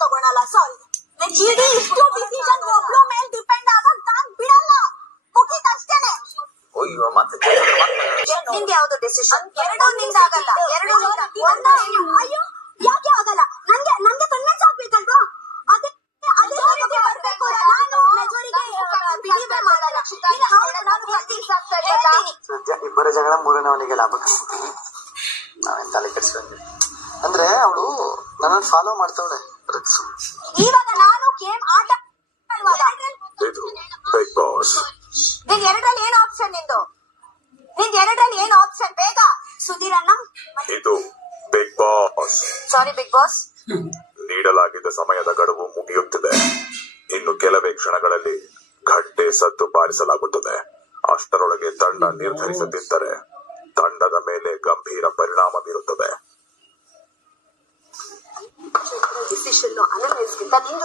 ತಗೊಳಲ್ಲ. ಸಾರಿ, ಇಡೀ ಇಷ್ಟು ಡಿಸಿಷನ್ ಒಬ್ಳು ಮೇಲೆ ಡಿಪೆಂಡ್ ಆಗಕ್ ನಾನ್ ಬಿಡಲ್ಲ. ಅಷ್ಟೇನೆ. ನಿಂದ ಯಾವ್ದು ಡಿಸಿಷನ್? ಎರಡು ನಿಂದ ಆಗಲ್ಲ, ಎರಡು ಅಯ್ಯೋ ಯಾಕೆ ಆಗಲ್ಲ? ನಂಗೆ ಕನ್ವಿನ್ಸ್ ಆಗ್ಬೇಕಲ್ವಾ? ಇಬ್ಬರ ಜಗಳ ಮೂರನೇವನಿಗೆ ಲಾಭ. ನಾವೇನ್ ತಲೆ ಕೆಡಿಸ್ಕೊಂಡ್ವಿ ಅಂದ್ರೆ ಅವಳು ನನ್ನ ಫಾಲೋ ಮಾಡ್ತಾವಳೆ. ಇವಾಗ ನಾನು ಗೇಮ್ ಆಟ ನಿನ್ ಎರಡರಲ್ಲಿ ಏನು ಆಪ್ಷನ್? ನಿಂದ ಎರಡರಲ್ಲಿ ಏನು ಆಪ್ಷನ್? ಬೇಗ ಸುಧೀರ್ ಅಣ್ಣ. ಇದು ಬಿಗ್ ಬಾಸ್. ಸಾರಿ ಬಿಗ್ ಬಾಸ್. ನೀಡಲಾಗಿದ್ದ ಸಮಯದ ಗಡುವು ಮುಗಿಯುತ್ತಿದೆ. ಇನ್ನು ಕೆಲವೇ ಕ್ಷಣಗಳಲ್ಲಿ ಘಂಟೆ ಸದ್ದು ಬಾರಿಸಲಾಗುತ್ತದೆ. ಅಷ್ಟರೊಳಗೆ ತಂಡ ನಿರ್ಧರಿಸದಿದ್ದರೆ ತಂಡದ ಮೇಲೆ ಗಂಭೀರ ಪರಿಣಾಮ ಬೀರುತ್ತದೆ.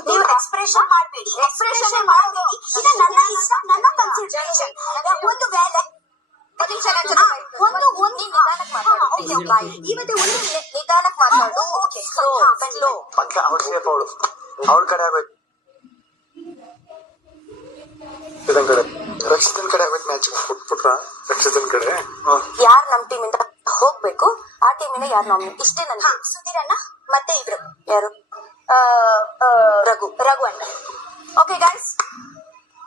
ನೀವು ಎಕ್ಸ್ಪ್ರೆಷನ್ ಮಾಡಬೇಡಿ, ಎಕ್ಸ್ಪ್ರೆಷನ್ ಮಾಡಬೇಡಿ. ಇದು ನನ್ನ ಇಷ್ಟ, ನನ್ನ ಕನ್ಸಿಡರೇಷನ್. ಒಂದು ವೇಳೆ ನಿಧಾನಕ್ಕೆ ಮಾತಾಡು. ಅವಳ ಕಡೆ ಆಗ್ಬೇಕು, ರಕ್ಷಿತನ್ ಕಡೆ ಆಗ್ಬೇಕು. ಮ್ಯಾಚ್ ಫುಟ್ಬಿಟ್ರ ರಕ್ಷಿತನ್ ಕಡೆ ಯಾರು ನಮ್ ಟೀಮ್ ಇಂದ ಹೋಗ್ಬೇಕು ಆ ಟೀಮಿನ ಯಾರು ನಾಮಿನಿ. ಇಷ್ಟೇ ನನ್ಗೆ. ಸುಧೀರಣ್ಣ ಮತ್ತೆ ಇಬ್ರು ಯಾರು? ರಘು ಅಣ್ಣ. Okay guys,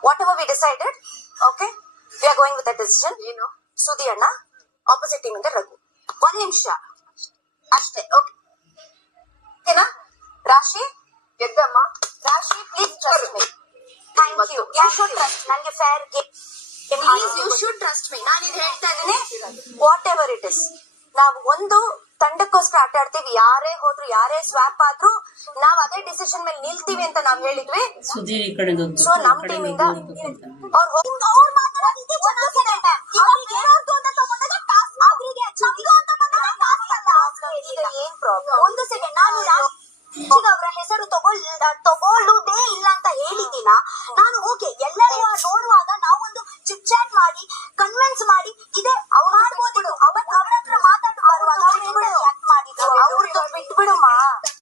what ever we decided, okay we are going with a decision. ಏನು? ಸುಧೀರ್ ಅಣ್ಣ ಆಪೋಸಿಟ್ ಟೀಮ್ ಇಂದ ರಘು. 1 ನಿಮಿಷ ಅಷ್ಟೇ. ಓಕೆನಾ? ರಾಶಿ ಎದ್ದಮ್ಮ. Rashi please trust me. Thank you. You should trust. ನನಗೆ fair game. Please you should trust me. ನಾನು ಇದು ಹೇಳ್ತಾ ಇದ್ದೀನಿ. ವಾಟ್ ಎವರ್ ಇಟ್ ಇಸ್, ನಾವು ಒಂದು ತಂಡಕ್ಕೋಸ್ಕರ ಆಟ ಆಡ್ತೀವಿ. ಯಾರೇ ಹೋದ್ರು, ಯಾರೇ ಸ್ವಾಪ್ ಆದ್ರೂ ನಾವ್ ಅದೇ ಡಿಸಿಷನ್ ಮೇಲೆ ನಿಲ್ತೀವಿ ಅಂತ ನಾವ್ ಹೇಳಿದ್ವಿ. ಸೊ ನಮ್ ಟೀಮ್ ಇಂದ ಅವ್ರು ಮಾತಾಡೋದು ಚೆನ್ನಾಗಿದೆ. ಏನ್ ಪ್ರಾಬ್ಲಮ್? ಒಂದು ಸೆಕೆಂಡ್, ನಾನು ಅವರ ಹೆಸರು ತಗೊಳ್ಳುವುದೇ ಇಲ್ಲ ಅಂತ ಹೇಳಿದ್ದೀನ ನಾನು. ಓಕೆ, ಎಲ್ಲರೂ ನೋಡುವಾಗ ನಾವೊಂದು ಚಿಟ್ ಚಾಟ್ ಮಾಡಿ ಕನ್ವಿನ್ಸ್ ಮಾಡಿ ಇದೆ ಅವ್ರು ಮಾಡ್ಬೋದು. ಅವರ ಹತ್ರ ಮಾತಾಡಿ ಬರುವಾಗ